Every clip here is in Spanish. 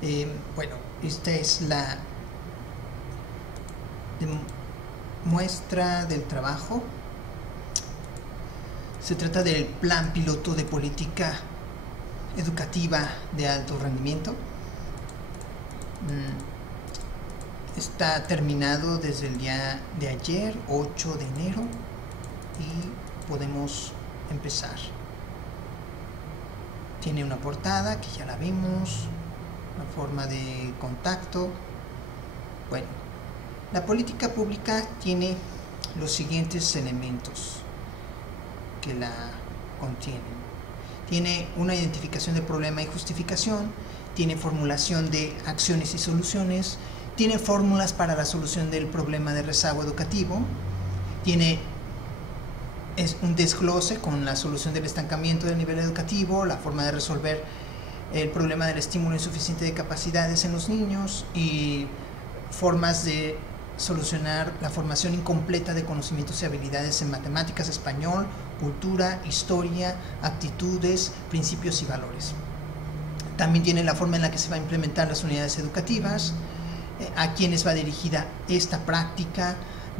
Bueno, esta es la muestra del trabajo. Se trata del plan piloto de política educativa de alto rendimiento. Está terminado desde el día de ayer, 8 de enero, y podemos empezar. Tiene una portada que ya la vimos, una forma de contacto. Bueno, la política pública tiene los siguientes elementos que la contienen. Tiene una identificación del problema y justificación, tiene formulación de acciones y soluciones, tiene fórmulas para la solución del problema de rezago educativo, tiene un desglose con la solución del estancamiento del nivel educativo, la forma de resolver el problema del estímulo insuficiente de capacidades en los niños y formas de solucionar la formación incompleta de conocimientos y habilidades en matemáticas, español, cultura, historia, actitudes, principios y valores. También tiene la forma en la que se va a implementar las unidades educativas, a quiénes va dirigida esta práctica,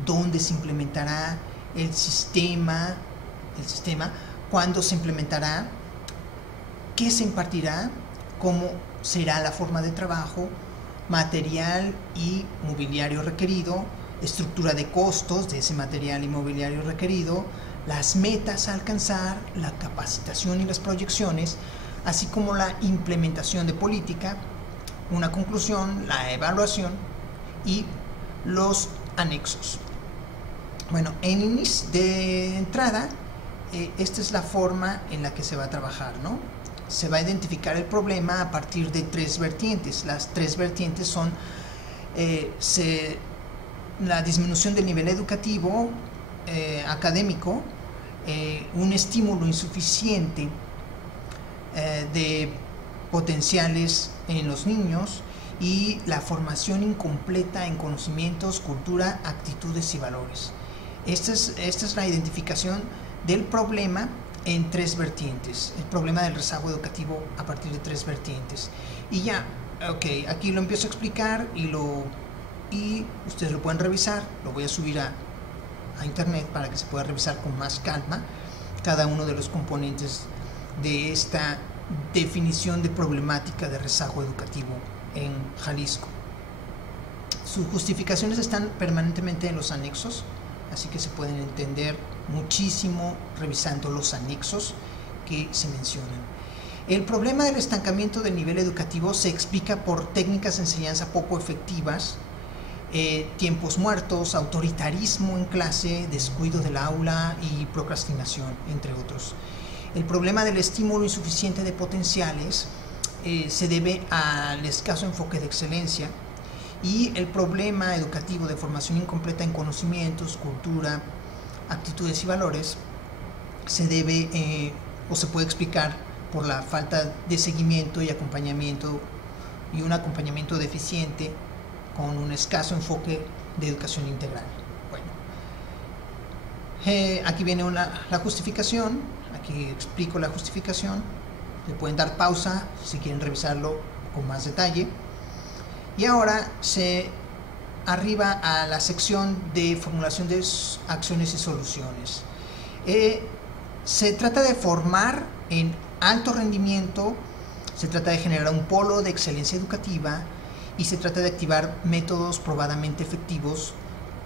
dónde se implementará el sistema, cuándo se implementará, qué se impartirá, cómo será la forma de trabajo, material y mobiliario requerido, estructura de costos de ese material y mobiliario requerido, las metas a alcanzar, la capacitación y las proyecciones, así como la implementación de política, una conclusión, la evaluación y los anexos. Bueno, de entrada, esta es la forma en la que se va a trabajar, ¿no? Se va a identificar el problema a partir de tres vertientes. Las tres vertientes son la disminución del nivel educativo, académico, un estímulo insuficiente de potenciales en los niños y la formación incompleta en conocimientos, cultura, actitudes y valores. Esta es la identificación del problema en tres vertientes, el problema del rezago educativo a partir de tres vertientes. Y ya, ok, aquí lo empiezo a explicar y ustedes lo pueden revisar, lo voy a subir a internet para que se pueda revisar con más calma cada uno de los componentes de esta definición de problemática de rezago educativo en Jalisco. Sus justificaciones están permanentemente en los anexos, así que se pueden entender muchísimo revisando los anexos que se mencionan. El problema del estancamiento del nivel educativo se explica por técnicas de enseñanza poco efectivas, tiempos muertos, autoritarismo en clase, descuido del aula y procrastinación, entre otros. El problema del estímulo insuficiente de potenciales se debe al escaso enfoque de excelencia, y el problema educativo de formación incompleta en conocimientos, cultura, actitudes y valores se debe o se puede explicar por la falta de seguimiento y acompañamiento y un acompañamiento deficiente con un escaso enfoque de educación integral. Bueno, aquí viene la justificación, aquí explico la justificación, le pueden dar pausa si quieren revisarlo con más detalle. Y ahora se arriba a la sección de formulación de acciones y soluciones. Se trata de formar en alto rendimiento, se trata de generar un polo de excelencia educativa y se trata de activar métodos probadamente efectivos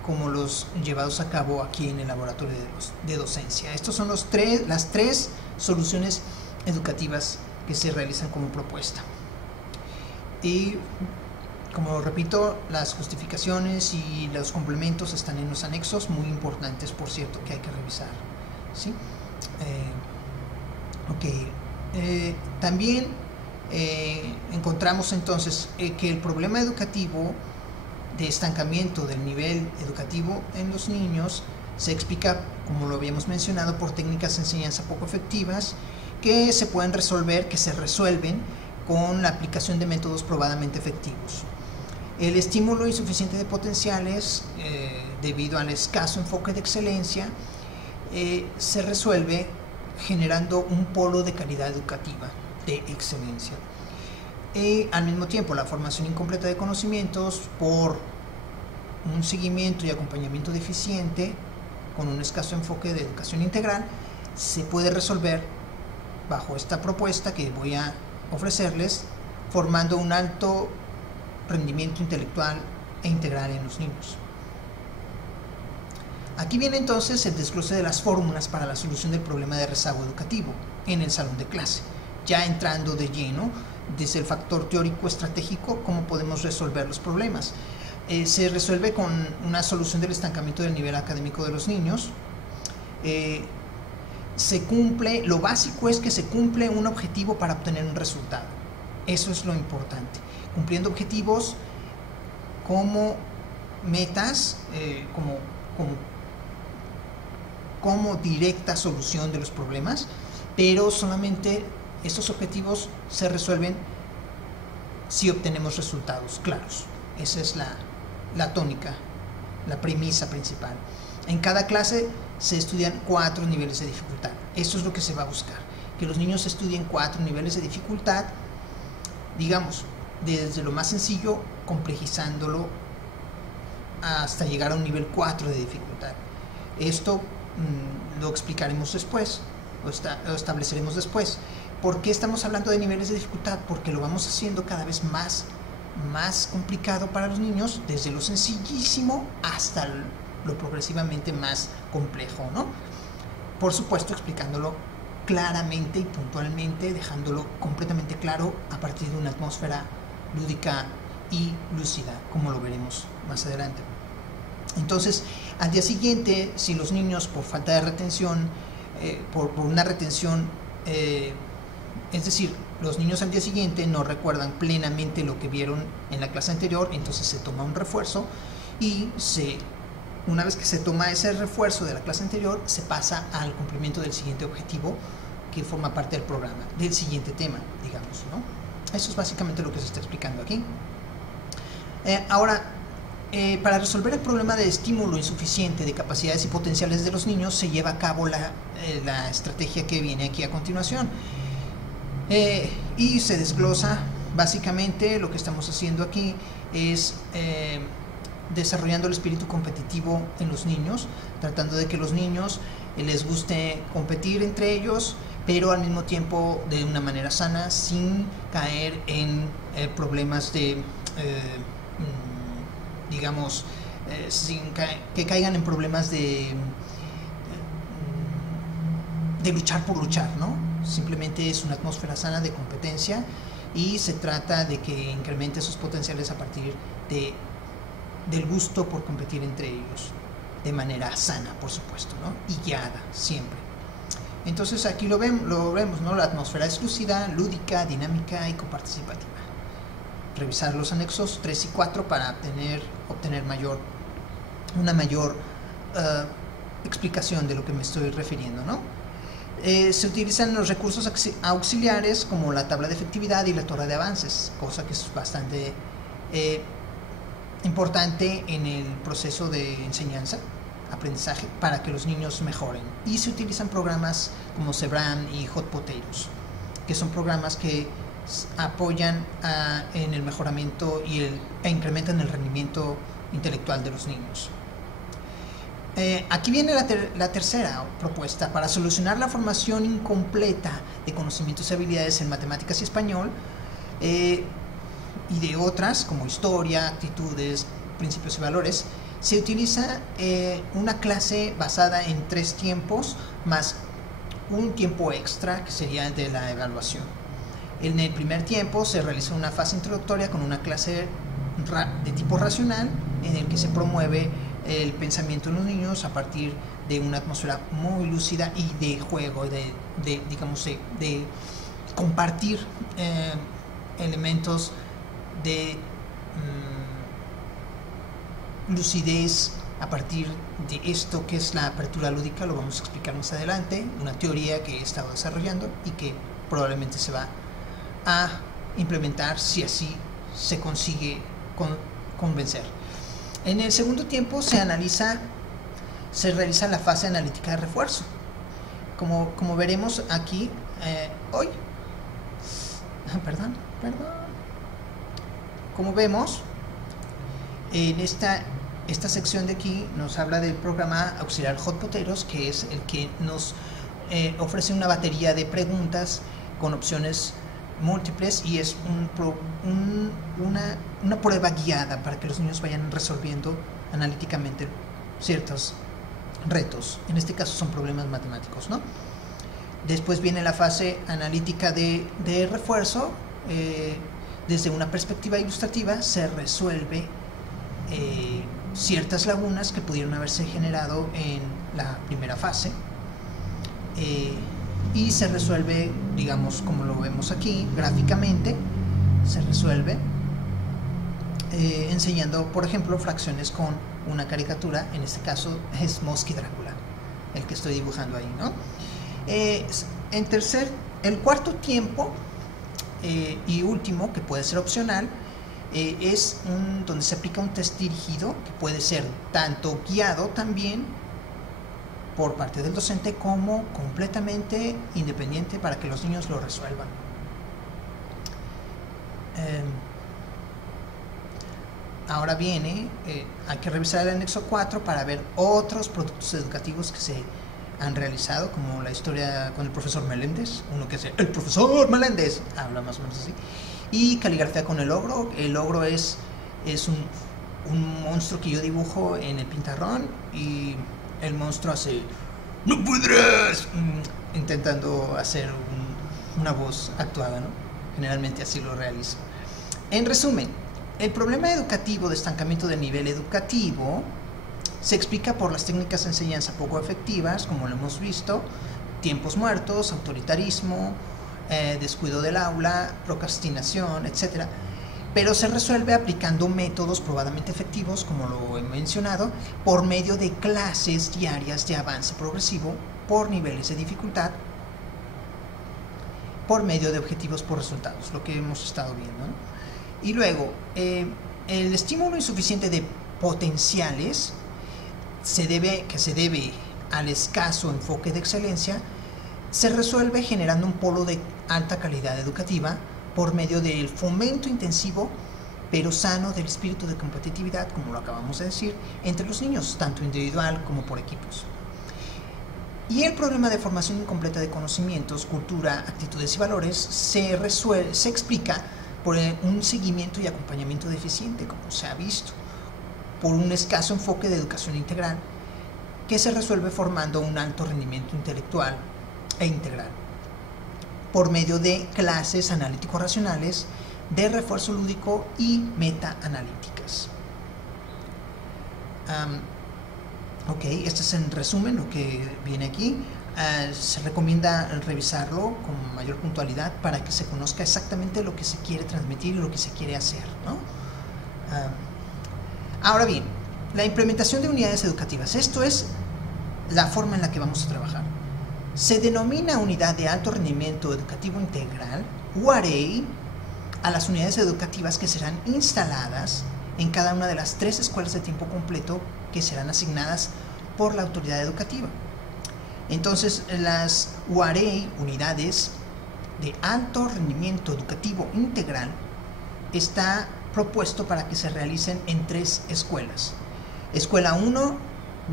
como los llevados a cabo aquí en el laboratorio de docencia. Estos son las tres soluciones educativas que se realizan como propuesta. Y como repito, las justificaciones y los complementos están en los anexos, muy importantes, por cierto, que hay que revisar, ¿sí? También encontramos entonces que el problema educativo de estancamiento del nivel educativo en los niños se explica, como lo habíamos mencionado, por técnicas de enseñanza poco efectivas que se resuelven con la aplicación de métodos probadamente efectivos. El estímulo insuficiente de potenciales, debido al escaso enfoque de excelencia, se resuelve generando un polo de calidad educativa de excelencia. Y al mismo tiempo la formación incompleta de conocimientos por un seguimiento y acompañamiento deficiente con un escaso enfoque de educación integral se puede resolver bajo esta propuesta que voy a ofrecerles, formando un alto rendimiento intelectual e integral en los niños. Aquí viene entonces el desglose de las fórmulas para la solución del problema de rezago educativo en el salón de clase, ya entrando de lleno desde el factor teórico estratégico, cómo podemos resolver los problemas. Se resuelve con una solución del estancamiento del nivel académico de los niños. Lo básico es que se cumple un objetivo para obtener un resultado. Eso es lo importante. Cumpliendo objetivos como metas, como directa solución de los problemas, pero solamente estos objetivos se resuelven si obtenemos resultados claros. Esa es la tónica, la premisa principal. En cada clase se estudian 4 niveles de dificultad. Eso es lo que se va a buscar, que los niños estudien 4 niveles de dificultad, digamos, desde lo más sencillo, complejizándolo hasta llegar a un nivel 4 de dificultad. Esto lo explicaremos después, o estableceremos después. ¿Por qué estamos hablando de niveles de dificultad? Porque lo vamos haciendo cada vez más complicado para los niños, desde lo sencillísimo hasta lo progresivamente más complejo, ¿no? Por supuesto, explicándolo claramente y puntualmente, dejándolo completamente claro a partir de una atmósfera lúdica y lúcida, como lo veremos más adelante. Entonces, al día siguiente, si los niños por falta de retención, por una retención, es decir, los niños al día siguiente no recuerdan plenamente lo que vieron en la clase anterior, entonces se toma un refuerzo y una vez que se toma ese refuerzo de la clase anterior, se pasa al cumplimiento del siguiente objetivo que forma parte del programa, del siguiente tema, digamos, ¿no? Eso es básicamente lo que se está explicando aquí. Ahora, para resolver el problema de estímulo insuficiente de capacidades y potenciales de los niños, se lleva a cabo la estrategia que viene aquí a continuación. Y se desglosa, básicamente lo que estamos haciendo aquí es desarrollando el espíritu competitivo en los niños, tratando de que los niños les guste competir entre ellos, pero al mismo tiempo de una manera sana, sin caer en problemas de, digamos, sin que caigan en problemas de luchar por luchar, ¿no? Simplemente es una atmósfera sana de competencia y se trata de que incremente sus potenciales a partir del gusto por competir entre ellos, de manera sana, por supuesto, ¿no? Y guiada, siempre. Entonces aquí lo vemos, ¿no? La atmósfera es lúcida, lúdica, dinámica y coparticipativa. Revisar los anexos 3 y 4 para obtener una mayor explicación de lo que me estoy refiriendo, ¿no? Se utilizan los recursos auxiliares como la tabla de efectividad y la torre de avances, cosa que es bastante importante en el proceso de enseñanza, aprendizaje, para que los niños mejoren. Y se utilizan programas como Sebran y Hot Potatoes, que son programas que apoyan en el mejoramiento e incrementan el rendimiento intelectual de los niños. Aquí viene la tercera propuesta. Para solucionar la formación incompleta de conocimientos y habilidades en matemáticas y español, y de otras como historia, actitudes, principios y valores, se utiliza una clase basada en 3 tiempos más un tiempo extra que sería el de la evaluación. En el primer tiempo se realiza una fase introductoria con una clase de tipo racional en el que se promueve el pensamiento en los niños a partir de una atmósfera muy lúcida y de juego, digamos, de compartir elementos de lucidez a partir de esto que es la apertura lúdica. Lo vamos a explicar más adelante, una teoría que he estado desarrollando y que probablemente se va a implementar si así se consigue convencer. En el segundo tiempo se realiza la fase analítica de refuerzo. Como veremos aquí hoy. Perdón. como vemos, en esta sección de aquí nos habla del programa auxiliar Hot Potatoes, que es el que nos ofrece una batería de preguntas con opciones múltiples y es una prueba guiada para que los niños vayan resolviendo analíticamente ciertos retos. En este caso son problemas matemáticos, ¿no? Después viene la fase analítica de refuerzo. Desde una perspectiva ilustrativa se resuelve ciertas lagunas que pudieron haberse generado en la primera fase, y se resuelve, digamos, como lo vemos aquí gráficamente, se resuelve enseñando, por ejemplo, fracciones con una caricatura. En este caso es Mosky Drácula el que estoy dibujando ahí, ¿no? El cuarto tiempo y último, que puede ser opcional, es donde se aplica un test dirigido, que puede ser tanto guiado también por parte del docente como completamente independiente para que los niños lo resuelvan. Ahora viene, hay que revisar el anexo 4 para ver otros productos educativos que se han realizado, como la historia con el profesor Meléndez, uno que es el profesor Meléndez, habla más o menos así, y caligrafía con el ogro. El ogro es un monstruo que yo dibujo en el pintarrón y el monstruo hace ¡no podrás!, intentando hacer una voz actuada, ¿no? Generalmente así lo realizo. En resumen, el problema educativo de estancamiento del nivel educativo se explica por las técnicas de enseñanza poco efectivas, como lo hemos visto, tiempos muertos, autoritarismo, descuido del aula, procrastinación, etc. Pero se resuelve aplicando métodos probadamente efectivos, como lo he mencionado, por medio de clases diarias de avance progresivo por niveles de dificultad, por medio de objetivos por resultados, lo que hemos estado viendo, ¿no? Y luego, el estímulo insuficiente de potenciales que se debe al escaso enfoque de excelencia, se resuelve generando un polo de alta calidad educativa por medio del fomento intensivo pero sano del espíritu de competitividad, como lo acabamos de decir, entre los niños, tanto individual como por equipos. Y el problema de formación incompleta de conocimientos, cultura, actitudes y valores se explica por un seguimiento y acompañamiento deficiente, como se ha visto, por un escaso enfoque de educación integral, que se resuelve formando un alto rendimiento intelectual e integral, por medio de clases analítico-racionales, de refuerzo lúdico y meta-analíticas. Ok, este es en resumen lo que viene aquí. Se recomienda revisarlo con mayor puntualidad para que se conozca exactamente lo que se quiere transmitir y lo que se quiere hacer, ¿no? Ahora bien, la implementación de unidades educativas. Esto es la forma en la que vamos a trabajar. Se denomina unidad de alto rendimiento educativo integral, UAREI, a las unidades educativas que serán instaladas en cada una de las 3 escuelas de tiempo completo que serán asignadas por la autoridad educativa. Entonces, las UAREI, unidades de alto rendimiento educativo integral, está propuesto para que se realicen en 3 escuelas. Escuela 1,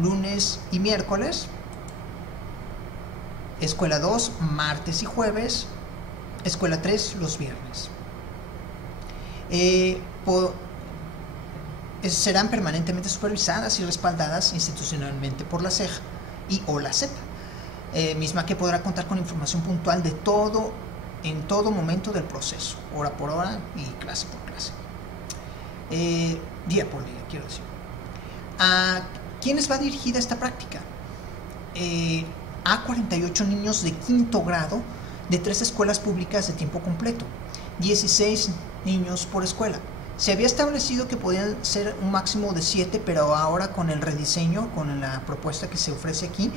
lunes y miércoles. Escuela 2, martes y jueves. Escuela 3, los viernes. Serán permanentemente supervisadas y respaldadas institucionalmente por la CEJ y o la CEP, misma que podrá contar con información puntual de todo en todo momento del proceso, hora por hora y clase por clase, día por día, quiero decir. ¿A quiénes va dirigida esta práctica? A 48 niños de quinto grado de 3 escuelas públicas de tiempo completo, 16 niños por escuela. Se había establecido que podían ser un máximo de 7, pero ahora con el rediseño, con la propuesta que se ofrece aquí,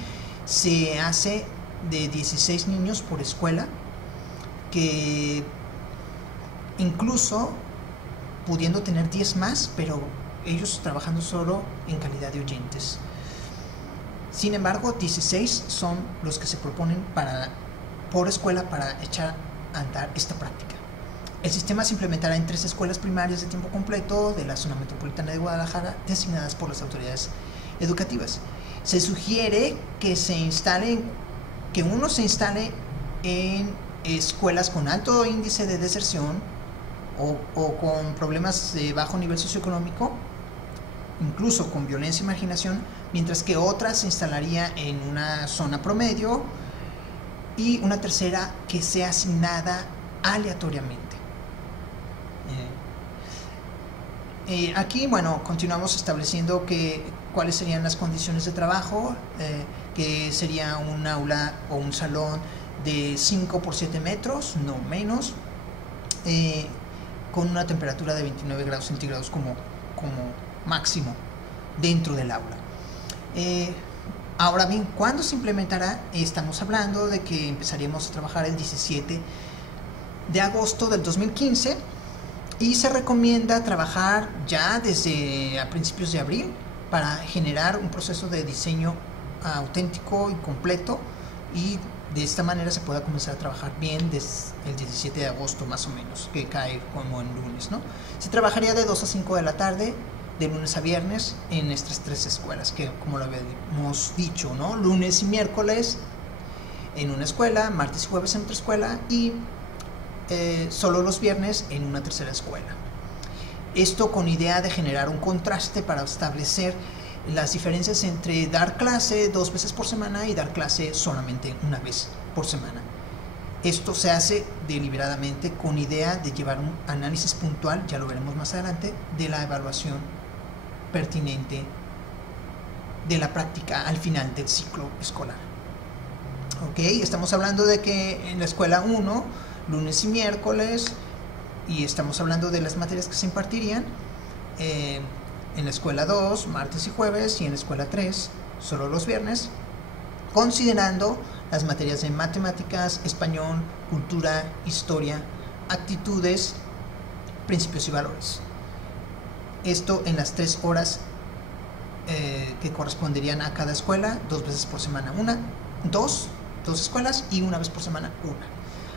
se hace de 16 niños por escuela, que incluso pudiendo tener 10 más, pero ellos trabajando solo en calidad de oyentes. Sin embargo, 16 son los que se proponen por escuela para echar a andar esta práctica. El sistema se implementará en 3 escuelas primarias de tiempo completo de la zona metropolitana de Guadalajara, designadas por las autoridades educativas. Se sugiere que uno se instale en escuelas con alto índice de deserción o con problemas de bajo nivel socioeconómico, incluso con violencia y marginación, mientras que otra se instalaría en una zona promedio y una tercera que sea asignada aleatoriamente. Aquí, bueno, continuamos estableciendo cuáles serían las condiciones de trabajo, que sería un aula o un salón de 5 por 7 metros, no menos, con una temperatura de 29 grados centígrados como máximo dentro del aula. Ahora bien, ¿cuándo se implementará? Estamos hablando de que empezaríamos a trabajar el 17 de agosto del 2015 y se recomienda trabajar ya desde a principios de abril para generar un proceso de diseño auténtico y completo, y de esta manera se pueda comenzar a trabajar bien desde el 17 de agosto más o menos, que cae como en lunes, ¿no? Se trabajaría de 2 a 5 de la tarde, de lunes a viernes, en estas 3 escuelas, que como lo habíamos dicho, ¿no? Lunes y miércoles en una escuela, martes y jueves en otra escuela, y solo los viernes en una tercera escuela. Esto con idea de generar un contraste para establecer las diferencias entre dar clase 2 veces por semana y dar clase solamente una vez por semana. Esto se hace deliberadamente con idea de llevar un análisis puntual, ya lo veremos más adelante, de la evaluación pertinente de la práctica al final del ciclo escolar. Ok, estamos hablando de que en la escuela 1, lunes y miércoles, y estamos hablando de las materias que se impartirían, en la escuela 2, martes y jueves, y en la escuela 3, solo los viernes, considerando las materias de matemáticas, español, cultura, historia, actitudes, principios y valores. Esto en las 3 horas que corresponderían a cada escuela, 2 veces por semana dos escuelas, y una vez por semana una.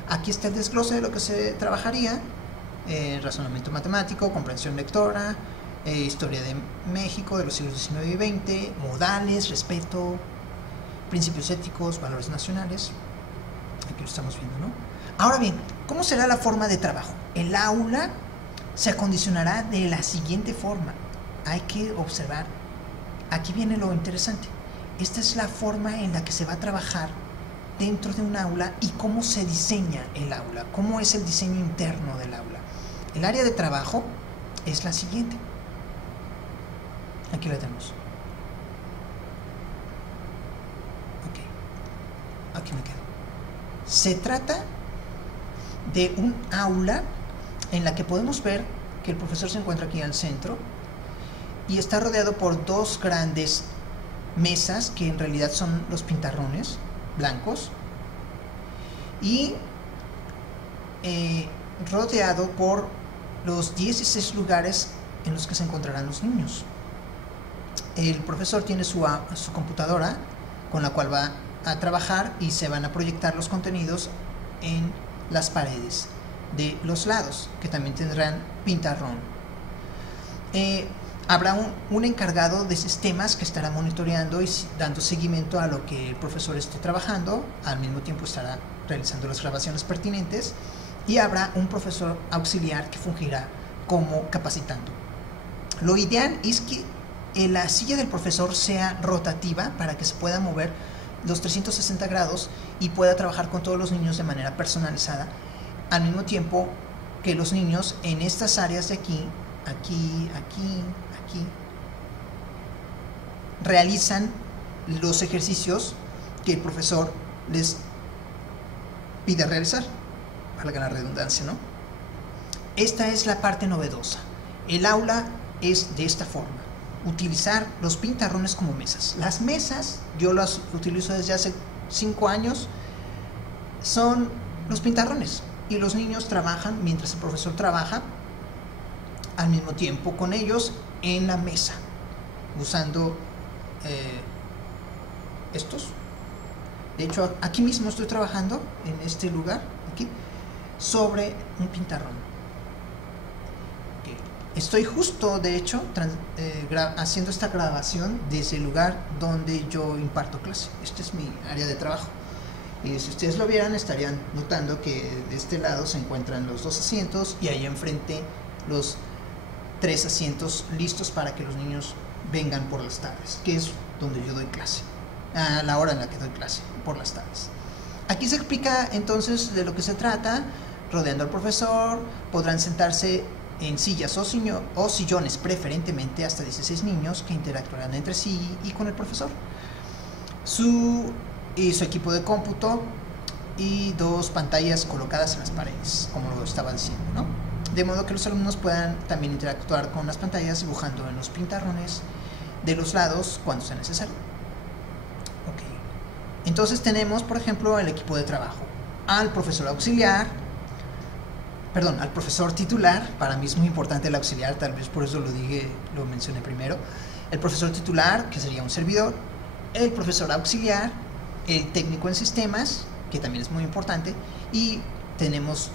Aquí está el desglose de lo que se trabajaría: razonamiento matemático, comprensión lectora, historia de México de los siglos XIX y XX, modales, respeto, principios éticos, valores nacionales. Aquí lo estamos viendo, ¿no? Ahora bien, ¿cómo será la forma de trabajo? El aula se acondicionará de la siguiente forma. Hay que observar, aquí viene lo interesante. Esta es la forma en la que se va a trabajar dentro de un aula y cómo se diseña el aula, cómo es el diseño interno del aula. El área de trabajo es la siguiente. Aquí la tenemos. Ok, aquí me quedo. Se trata de un aula en la que podemos ver que el profesor se encuentra aquí al centro y está rodeado por 2 grandes mesas que en realidad son los pintarrones blancos, y rodeado por los 16 lugares en los que se encontrarán los niños. El profesor tiene su computadora con la cual va a trabajar, y se van a proyectar los contenidos en las paredes de los lados, que también tendrán pintarrón. Habrá un encargado de sistemas que estará monitoreando y dando seguimiento a lo que el profesor esté trabajando. Al mismo tiempo estará realizando las grabaciones pertinentes, y habrá un profesor auxiliar que fungirá como capacitando. Lo ideal es que la silla del profesor sea rotativa para que se pueda mover los 360 grados y pueda trabajar con todos los niños de manera personalizada, al mismo tiempo que los niños en estas áreas de aquí, realizan los ejercicios que el profesor les pide realizar, valga la redundancia, ¿no? Esta es la parte novedosa. El aula es de esta forma: utilizar los pintarrones como mesas. Las mesas, yo las utilizo desde hace 5 años, son los pintarrones, y los niños trabajan mientras el profesor trabaja al mismo tiempo con ellos en la mesa, usando estos. De hecho, aquí mismo estoy trabajando en este lugar, aquí, sobre un pintarrón. Estoy justo, de hecho, haciendo esta grabación desde el lugar donde yo imparto clase. Este es mi área de trabajo. Y si ustedes lo vieran, estarían notando que de este lado se encuentran los 2 asientos y ahí enfrente los 3 asientos listos para que los niños vengan por las tardes, que es donde yo doy clase, a la hora en la que doy clase, por las tardes. Aquí se explica entonces de lo que se trata. Rodeando al profesor, podrán sentarse en sillas o sillones, preferentemente hasta 16 niños que interactuarán entre sí y con el profesor. Su equipo de cómputo y 2 pantallas colocadas en las paredes, como lo estaba diciendo, ¿no? De modo que los alumnos puedan también interactuar con las pantallas dibujando en los pintarrones de los lados cuando sea necesario. Okay. Entonces tenemos, por ejemplo, el equipo de trabajo. Al profesor auxiliar, al profesor titular. Para mí es muy importante el auxiliar, tal vez por eso lo mencioné primero. El profesor titular, que sería un servidor, el profesor auxiliar, el técnico en sistemas, que también es muy importante, y tenemos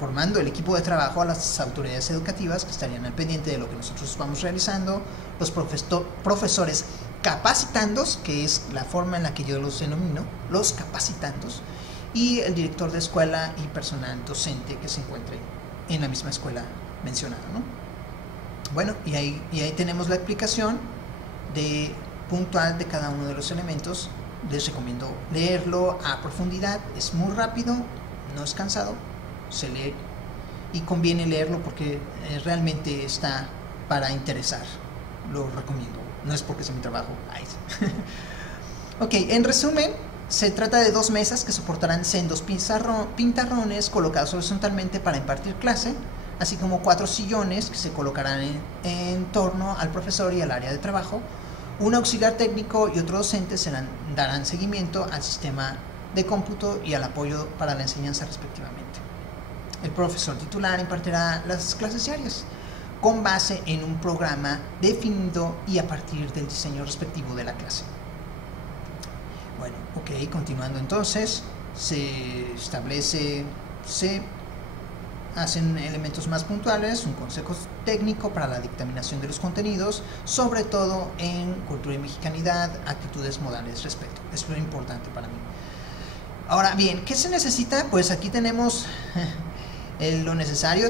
formando el equipo de trabajo a las autoridades educativas que estarían al pendiente de lo que nosotros vamos realizando, los profesores capacitandos, que es la forma en la que yo los denomino, los capacitandos, y el director de escuela y personal docente que se encuentre en la misma escuela mencionada, ¿no? Bueno, y ahí tenemos la explicación puntual de cada uno de los elementos. Les recomiendo leerlo a profundidad, es muy rápido, no es cansado, se lee y conviene leerlo porque realmente está para interesar, lo recomiendo, no es porque sea mi trabajo. Ok, en resumen, se trata de 2 mesas que soportarán sendos pintarrones colocados horizontalmente para impartir clase, así como 4 sillones que se colocarán en torno al profesor y al área de trabajo. Un auxiliar técnico y otro docente darán seguimiento al sistema de cómputo y al apoyo para la enseñanza respectivamente. El profesor titular impartirá las clases diarias con base en un programa definido y a partir del diseño respectivo de la clase. Bueno, ok, continuando entonces, se hacen elementos más puntuales, un consejo técnico para la dictaminación de los contenidos, sobre todo en cultura y mexicanidad, actitudes, modales, respeto. Es muy importante para mí. Ahora bien, ¿qué se necesita? Pues aquí tenemos lo necesario.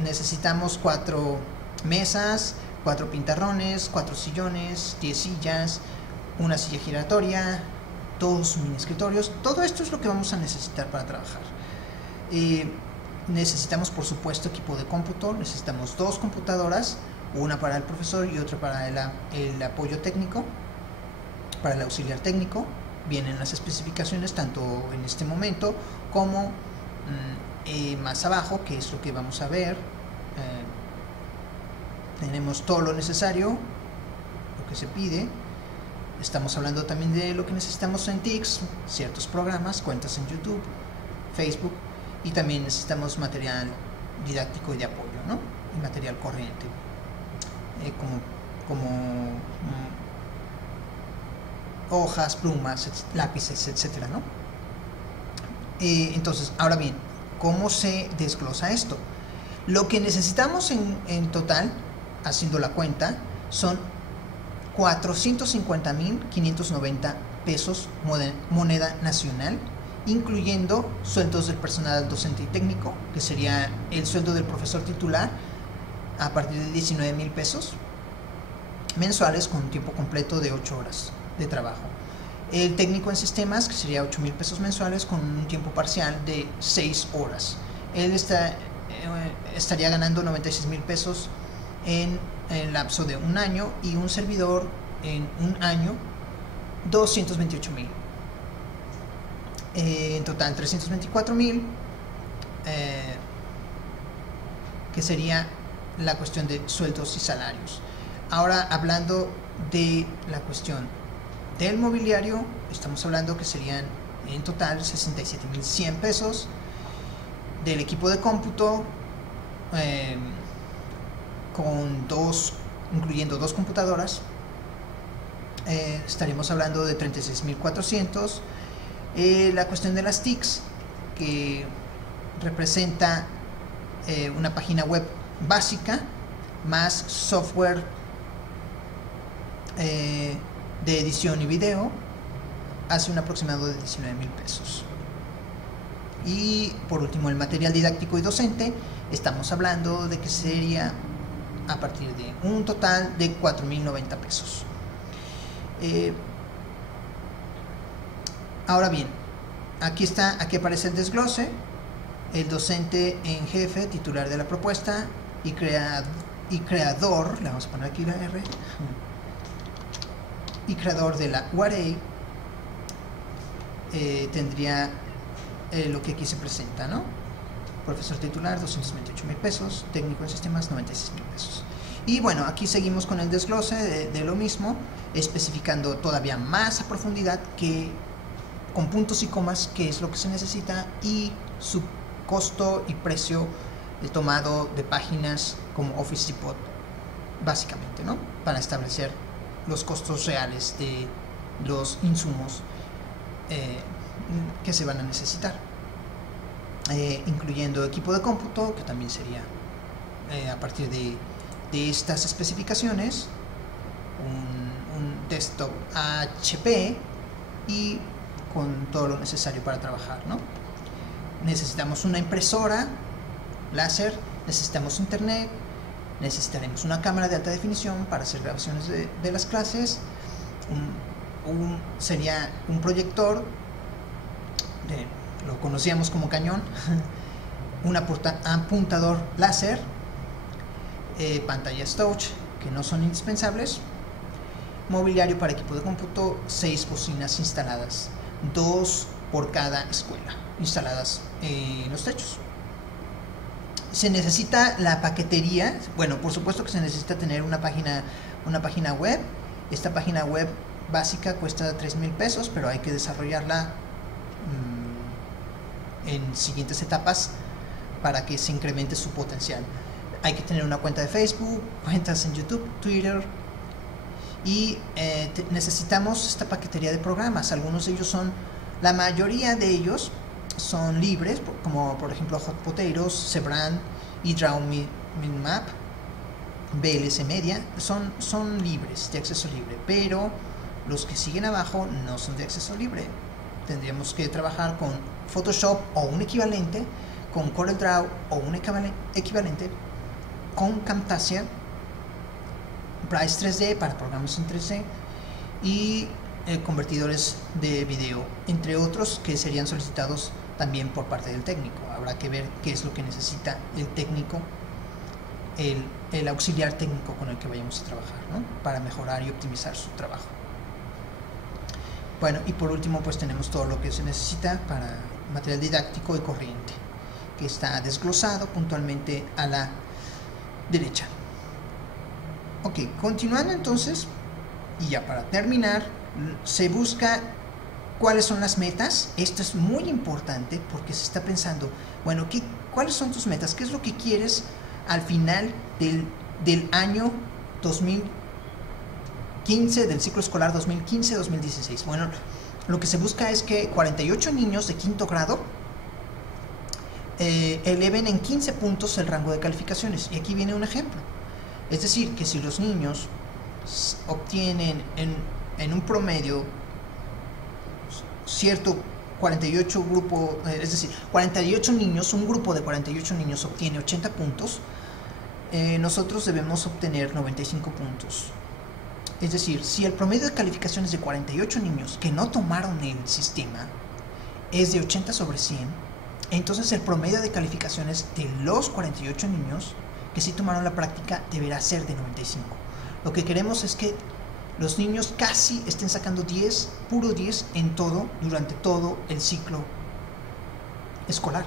Necesitamos 4 mesas, 4 pintarrones, 4 sillones, 10 sillas, una silla giratoria, 2 mini escritorios. Todo esto es lo que vamos a necesitar para trabajar. Necesitamos, por supuesto, equipo de cómputo. Necesitamos 2 computadoras, una para el profesor y otra para el apoyo técnico, para el auxiliar técnico. Vienen las especificaciones tanto en este momento como más abajo, que es lo que vamos a ver. Tenemos todo lo necesario, lo que se pide. Estamos hablando también de lo que necesitamos en TICS, ciertos programas, cuentas en YouTube, Facebook, y también necesitamos material didáctico y de apoyo, ¿no? Y material corriente, como hojas, plumas, lápices, etcétera, ¿no? Entonces, ahora bien, ¿cómo se desglosa esto? Lo que necesitamos en total, haciendo la cuenta, son 450,590 pesos moneda nacional, incluyendo sueldos del personal docente y técnico, que sería el sueldo del profesor titular a partir de 19,000 pesos mensuales con un tiempo completo de 8 horas de trabajo. El técnico en sistemas, que sería 8,000 pesos mensuales con un tiempo parcial de 6 horas. Él estaría ganando 96,000 pesos en el lapso de un año, y un servidor en un año 228,000. En total 324,000, que sería la cuestión de sueldos y salarios. Ahora, hablando de la cuestión del mobiliario, estamos hablando que serían en total 67,100 pesos. Del equipo de cómputo, incluyendo 2 computadoras, estaríamos hablando de 36,400. La cuestión de las TICs, que representa una página web básica más software de edición y video hace un aproximado de 19,000 pesos. Y por último, el material didáctico y docente, estamos hablando de que sería a partir de un total de 4,090 pesos. Ahora bien, aquí aparece el desglose. El docente en jefe, titular de la propuesta y creador, le vamos a poner aquí la R, y creador de la UAREI, tendría lo que aquí se presenta, ¿no? Profesor titular, 228,000 pesos, técnico en sistemas, 96,000 pesos. Y bueno, aquí seguimos con el desglose de lo mismo, especificando todavía más a profundidad con puntos y comas qué es lo que se necesita y su costo y precio tomado de páginas como Office Depot, básicamente, ¿no? Para establecer los costos reales de los insumos que se van a necesitar, incluyendo equipo de cómputo, que también sería a partir de estas especificaciones, un desktop HP y con todo lo necesario para trabajar, ¿no? Necesitamos una impresora láser, necesitamos internet, necesitaremos una cámara de alta definición para hacer grabaciones de las clases, sería un proyector, lo conocíamos como cañón, un apuntador láser, pantallas touch que no son indispensables, mobiliario para equipo de cómputo, 6 bocinas instaladas, 2 por cada escuela, instaladas en los techos. Se necesita la paquetería. Bueno, por supuesto que se necesita tener una página web. Esta página web básica cuesta 3,000 pesos, pero hay que desarrollarla en siguientes etapas para que se incremente su potencial. Hay que tener una cuenta de Facebook, cuentas en YouTube, Twitter, y necesitamos esta paquetería de programas. La mayoría de ellos son libres, como por ejemplo Hot Potatoes, Cebran y DrawMinMap, VLC Media, son libres, de acceso libre, pero los que siguen abajo no son de acceso libre. Tendríamos que trabajar con Photoshop o un equivalente, con CorelDRAW o un equivalente, con Camtasia, Bryce 3D para programas en 3D y convertidores de video, entre otros que serían solicitados también por parte del técnico. Habrá que ver qué es lo que necesita el técnico, el auxiliar técnico con el que vayamos a trabajar, ¿no? Para mejorar y optimizar su trabajo. Bueno, y por último pues tenemos todo lo que se necesita para material didáctico y corriente, que está desglosado puntualmente a la derecha. Ok, continuando entonces, y ya para terminar, se busca cuáles son las metas. Esto es muy importante porque se está pensando, bueno, ¿cuáles son tus metas? ¿Qué es lo que quieres al final del año 2015, del ciclo escolar 2015-2016? Bueno, lo que se busca es que 48 niños de quinto grado eleven en 15 puntos el rango de calificaciones. Y aquí viene un ejemplo. Es decir, que si los niños obtienen en un promedio cierto 48 es decir, 48 niños, un grupo de 48 niños obtiene 80 puntos, nosotros debemos obtener 95 puntos. Es decir, si el promedio de calificaciones de 48 niños que no tomaron el sistema es de 80 sobre 100, entonces el promedio de calificaciones de los 48 niños que sí tomaron la práctica deberá ser de 95. Lo que queremos es que los niños casi estén sacando 10, puro 10 durante todo el ciclo escolar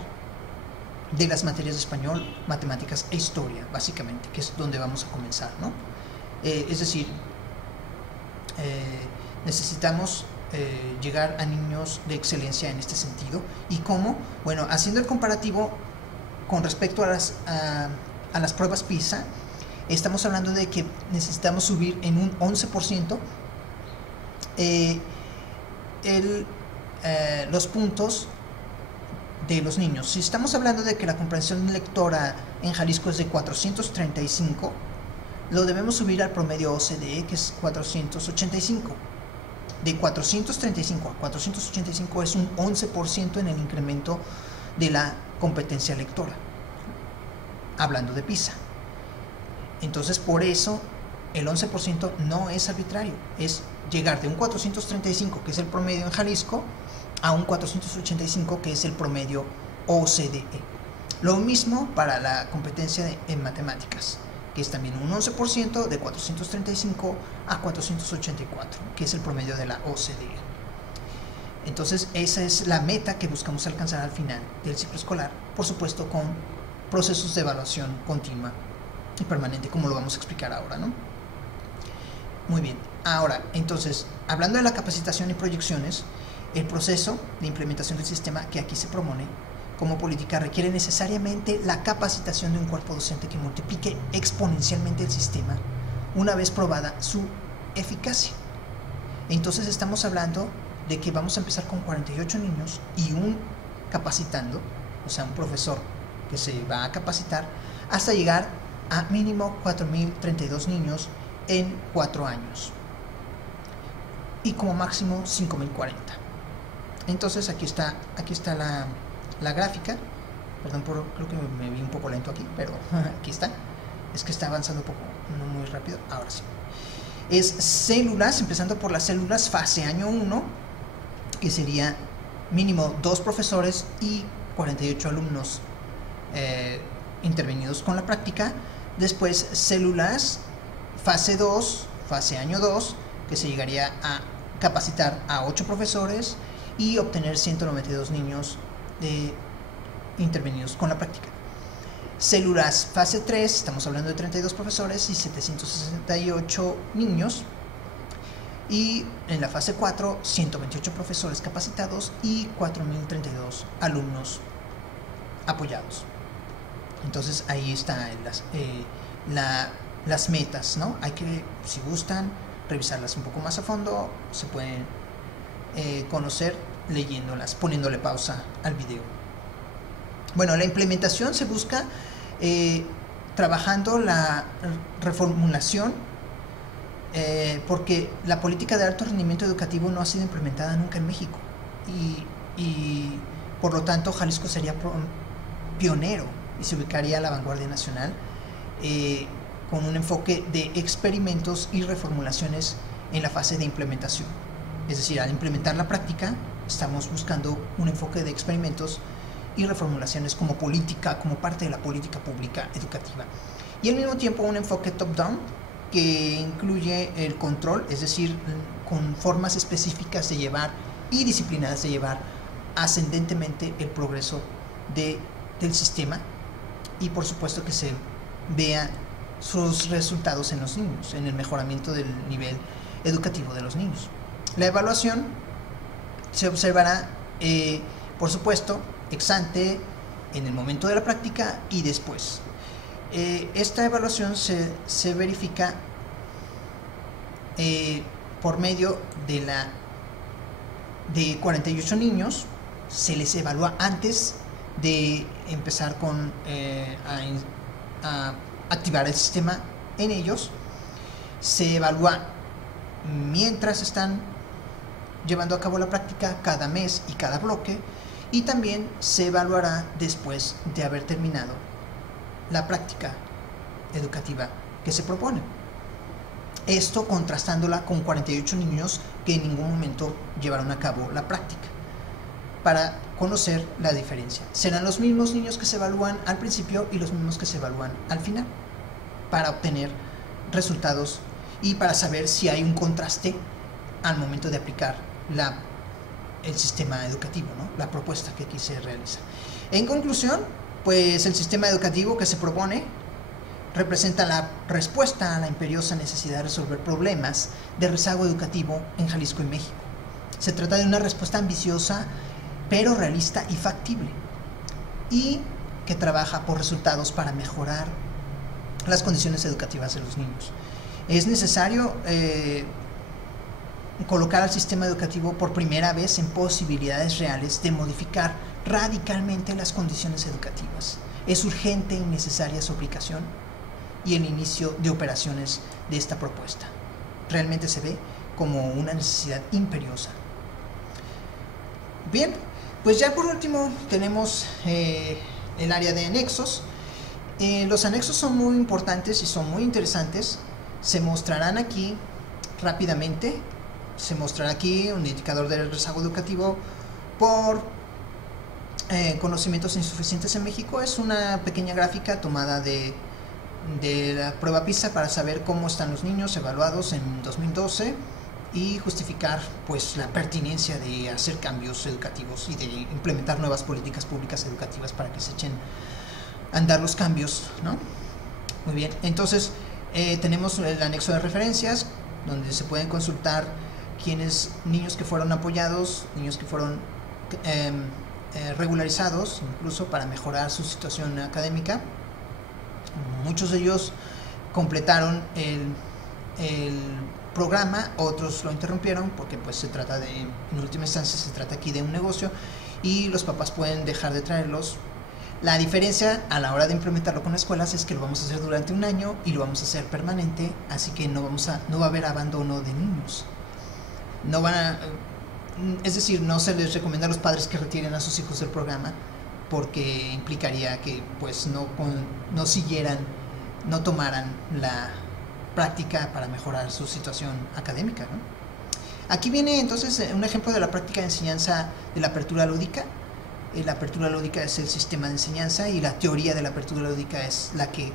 de las materias de español, matemáticas e historia, básicamente, que es donde vamos a comenzar, ¿no? Es decir, necesitamos llegar a niños de excelencia en este sentido. ¿Y cómo? Bueno, haciendo el comparativo con respecto a las pruebas PISA, estamos hablando de que necesitamos subir en un 11% los puntos de los niños. Si estamos hablando de que la comprensión lectora en Jalisco es de 435, lo debemos subir al promedio OCDE, que es 485. De 435 a 485 es un 11% en el incremento de la competencia lectora, hablando de PISA. Entonces, por eso el 11% no es arbitrario, es llegar de un 435, que es el promedio en Jalisco, a un 485, que es el promedio OCDE. Lo mismo para la competencia en matemáticas, que es también un 11% de 435 a 484, que es el promedio de la OCDE. Entonces, esa es la meta que buscamos alcanzar al final del ciclo escolar, por supuesto con procesos de evaluación continua y permanente, como lo vamos a explicar ahora, ¿no? Muy bien, ahora, entonces, hablando de la capacitación y proyecciones, el proceso de implementación del sistema que aquí se propone como política requiere necesariamente la capacitación de un cuerpo docente que multiplique exponencialmente el sistema una vez probada su eficacia. Entonces estamos hablando de que vamos a empezar con 48 niños y un capacitando, o sea, un profesor que se va a capacitar, hasta llegar a mínimo 4.032 niños en 4 años y como máximo 5.040. Entonces aquí está la gráfica. Perdón, creo que me vi un poco lento aquí, pero aquí está. Es que está avanzando un poco, no muy rápido. Ahora sí. Es células, empezando por las células fase año 1, que sería mínimo 2 profesores y 48 alumnos intervenidos con la práctica. Después células fase 2, fase año 2, que se llegaría a capacitar a 8 profesores y obtener 192 niños intervenidos con la práctica. Células fase 3, estamos hablando de 32 profesores y 768 niños. Y en la fase 4, 128 profesores capacitados y 4.032 alumnos apoyados. Entonces ahí están las metas, ¿no? Hay que, si gustan, revisarlas un poco más a fondo. Se pueden conocer leyéndolas, poniéndole pausa al video. Bueno, la implementación se busca trabajando la reformulación, porque la política de alto rendimiento educativo no ha sido implementada nunca en México y por lo tanto Jalisco sería pionero y se ubicaría a la vanguardia nacional con un enfoque de experimentos y reformulaciones en la fase de implementación. Es decir, al implementar la práctica estamos buscando un enfoque de experimentos y reformulaciones como política, como parte de la política pública educativa, y al mismo tiempo un enfoque top-down que incluye el control, es decir, con formas específicas de llevar y disciplinadas de llevar ascendentemente el progreso del sistema, y por supuesto que se vea sus resultados en los niños, en el mejoramiento del nivel educativo de los niños. La evaluación se observará, por supuesto, ex ante, en el momento de la práctica y después. Esta evaluación se verifica por medio de 48 niños. Se les evalúa antes de empezar a activar el sistema en ellos. Se evalúa mientras están llevando a cabo la práctica, cada mes y cada bloque, y también se evaluará después de haber terminado la práctica educativa que se propone. Esto contrastándola con 48 niños que en ningún momento llevaron a cabo la práctica, para conocer la diferencia. Serán los mismos niños que se evalúan al principio y los mismos que se evalúan al final, para obtener resultados y para saber si hay un contraste al momento de aplicar el sistema educativo, ¿no? La propuesta que aquí se realiza. En conclusión, pues el sistema educativo que se propone representa la respuesta a la imperiosa necesidad de resolver problemas de rezago educativo en Jalisco y México. Se trata de una respuesta ambiciosa, pero realista y factible, y que trabaja por resultados para mejorar las condiciones educativas de los niños. Es necesario colocar al sistema educativo por primera vez en posibilidades reales de modificar radicalmente las condiciones educativas, Es urgente y necesaria su aplicación y el inicio de operaciones de esta propuesta. Realmente se ve como una necesidad imperiosa. Bien, pues ya por último tenemos el área de anexos. Los anexos son muy importantes y son muy interesantes. Se mostrarán aquí rápidamente. Se mostrará aquí un indicador del rezago educativo por conocimientos insuficientes en México. Es una pequeña gráfica tomada de la prueba PISA para saber cómo están los niños evaluados en 2012 y justificar pues la pertinencia de hacer cambios educativos y de implementar nuevas políticas públicas educativas para que se echen a andar los cambios, ¿no? Muy bien, entonces tenemos el anexo de referencias donde se pueden consultar niños que fueron apoyados, niños que fueron regularizados incluso para mejorar su situación académica. Muchos de ellos completaron el programa, otros lo interrumpieron porque pues se trata de, en última instancia se trata aquí de un negocio y los papás pueden dejar de traerlos. La diferencia a la hora de implementarlo con escuelas es que lo vamos a hacer durante un año y lo vamos a hacer permanente, así que no va a haber abandono de niños. Es decir, no se les recomienda a los padres que retiren a sus hijos del programa porque implicaría que pues no siguieran, no tomaran la práctica para mejorar su situación académica, ¿no? Aquí viene entonces un ejemplo de la práctica de enseñanza de la apertura lúdica. La apertura lúdica es el sistema de enseñanza y la teoría de la apertura lúdica es la que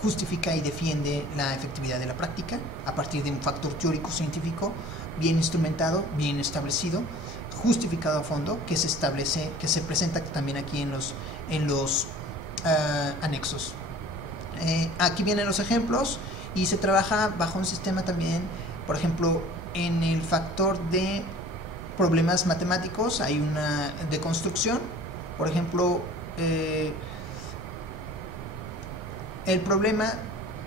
justifica y defiende la efectividad de la práctica a partir de un factor teórico científico bien instrumentado, bien establecido, justificado a fondo, que se presenta también aquí en los anexos. Aquí vienen los ejemplos y se trabaja bajo un sistema también, por ejemplo, en el factor de problemas matemáticos hay una deconstrucción. Por ejemplo, el problema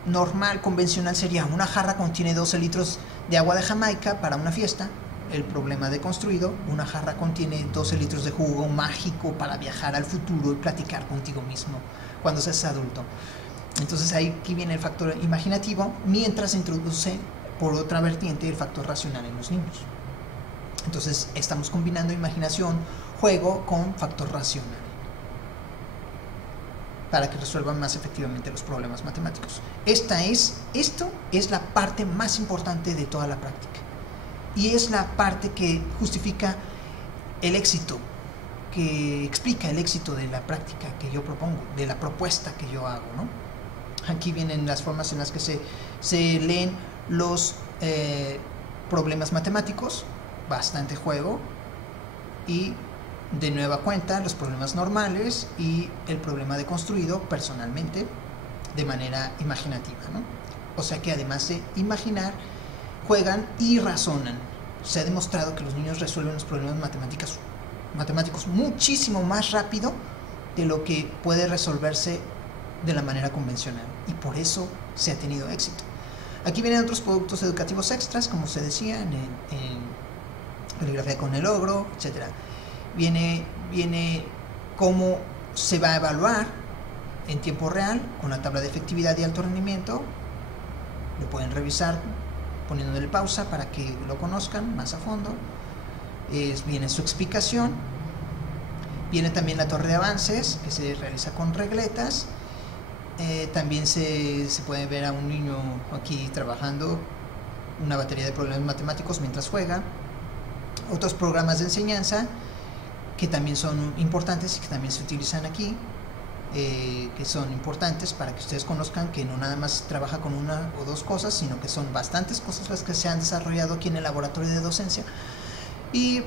normal, convencional sería una jarra contiene 12 litros de agua de Jamaica para una fiesta. El problema deconstruido, una jarra contiene 12 litros de jugo mágico para viajar al futuro y platicar contigo mismo cuando seas adulto. Entonces aquí viene el factor imaginativo, mientras se introduce por otra vertiente el factor racional en los niños. Entonces estamos combinando imaginación, juego con factor racional para que resuelvan más efectivamente los problemas matemáticos. Esto es la parte más importante de toda la práctica y es la parte que justifica el éxito, que explica el éxito de la práctica que yo propongo, de la propuesta que yo hago, ¿no? Aquí vienen las formas en las que se leen los problemas matemáticos, bastante juego, y de nueva cuenta los problemas normales y el problema deconstruido personalmente de manera imaginativa, ¿no? O sea que además de imaginar, juegan y razonan. Se ha demostrado que los niños resuelven los problemas matemáticos muchísimo más rápido de lo que puede resolverse de la manera convencional y por eso se ha tenido éxito. Aquí vienen otros productos educativos extras, como se decía, en caligrafía con el logro, etc. Viene cómo se va a evaluar en tiempo real con la tabla de efectividad y alto rendimiento. Lo pueden revisar poniéndole pausa para que lo conozcan más a fondo. Viene su explicación. Viene también la torre de avances que se realiza con regletas. También se puede ver a un niño aquí trabajando una batería de problemas matemáticos mientras juega. Otros programas de enseñanza que también son importantes y que también se utilizan aquí, que son importantes para que ustedes conozcan que no nada más trabaja con una o dos cosas, sino que son bastantes cosas las que se han desarrollado aquí en el laboratorio de docencia. Y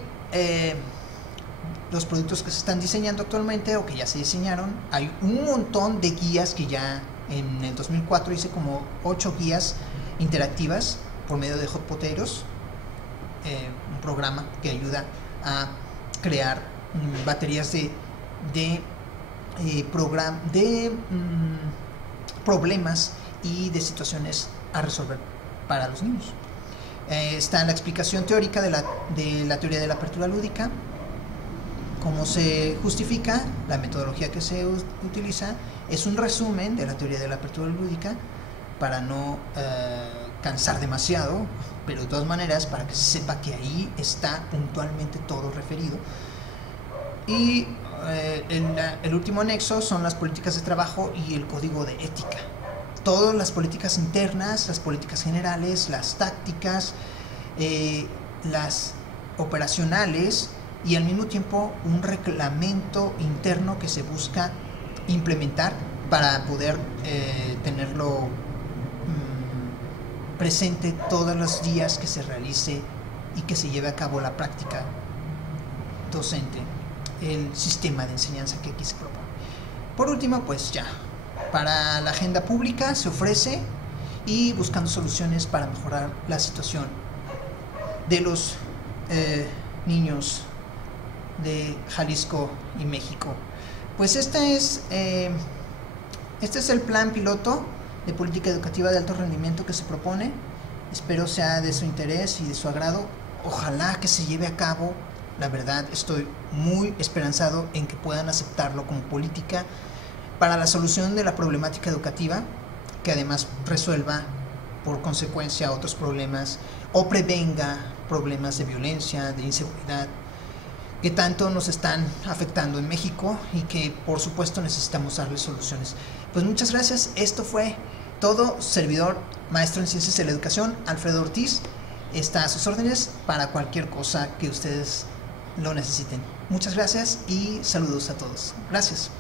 los productos que se están diseñando actualmente o que ya se diseñaron, hay un montón de guías que ya en el 2004 hice como 8 guías interactivas por medio de Hot Potatoes, un programa que ayuda a crear baterías de problemas y de situaciones a resolver para los niños. Está la explicación teórica de la teoría de la apertura lúdica. ¿Cómo se justifica? La metodología que se utiliza es un resumen de la teoría de la apertura lúdica para no cansar demasiado, pero de todas maneras para que se sepa que ahí está puntualmente todo referido. Y el último anexo son las políticas de trabajo y el código de ética. Todas las políticas internas, las políticas generales, las tácticas, las operacionales, y al mismo tiempo un reglamento interno que se busca implementar para poder tenerlo presente todos los días que se realice y que se lleve a cabo la práctica docente, el sistema de enseñanza que aquí se propone. Por último, pues ya, para la agenda pública se ofrece, y buscando soluciones para mejorar la situación de los niños de Jalisco y México. Pues este es el plan piloto de política educativa de alto rendimiento que se propone. Espero sea de su interés y de su agrado. Ojalá que se lleve a cabo. La verdad, estoy muy esperanzado en que puedan aceptarlo como política para la solución de la problemática educativa, que además resuelva por consecuencia otros problemas o prevenga problemas de violencia, de inseguridad, que tanto nos están afectando en México y que por supuesto necesitamos darle soluciones. Pues muchas gracias, esto fue todo. Servidor, maestro en Ciencias de la Educación, Alfredo Ortiz, está a sus órdenes para cualquier cosa que ustedes lo necesiten. Muchas gracias y saludos a todos. Gracias.